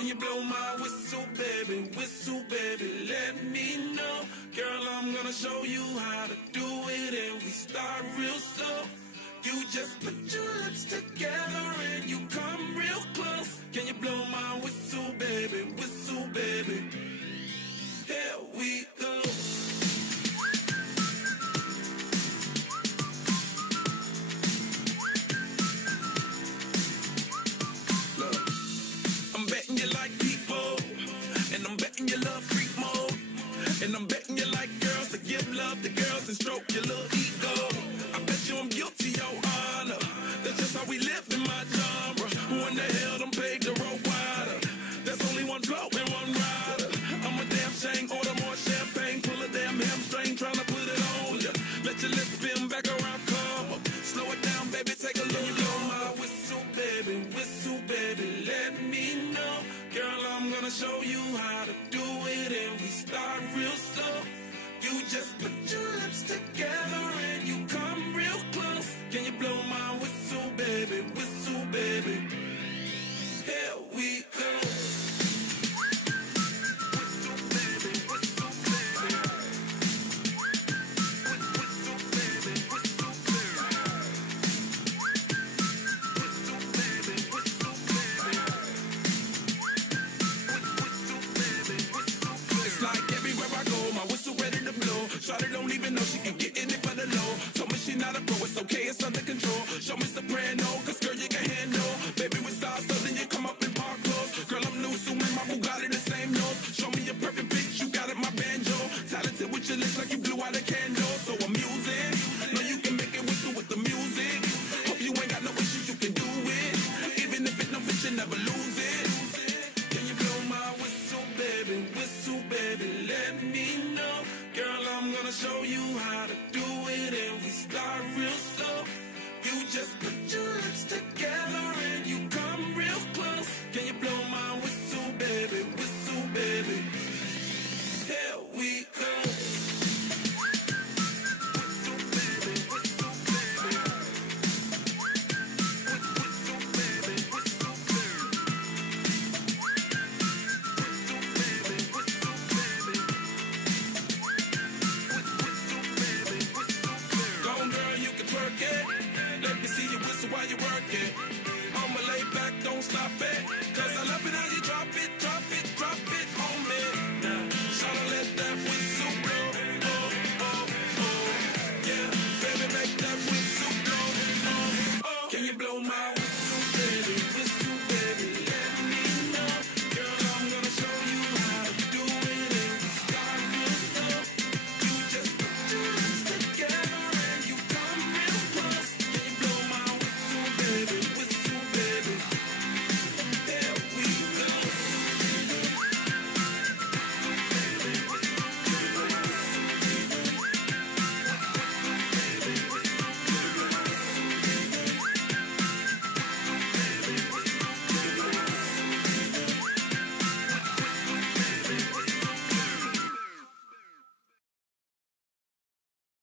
Can you blow my whistle, baby, let me know. Girl, I'm gonna show you how to do it, and we start real slow. You just put your lips together and you come real close. Can you blow my whistle, baby, here we go. Look, I'm betting you like people, and I'm betting you love freak mode, and I'm betting you like girls to give love to girls and stroke your little ego. I bet you I'm guilty, your honor. That's just how we live in my genre. Who in the hell done paved the road wider? There's only one flow and one rider. I'm a damn shame, order more champagne, pull a damn hamstring, tryna put it on ya. Let your lips spin back around.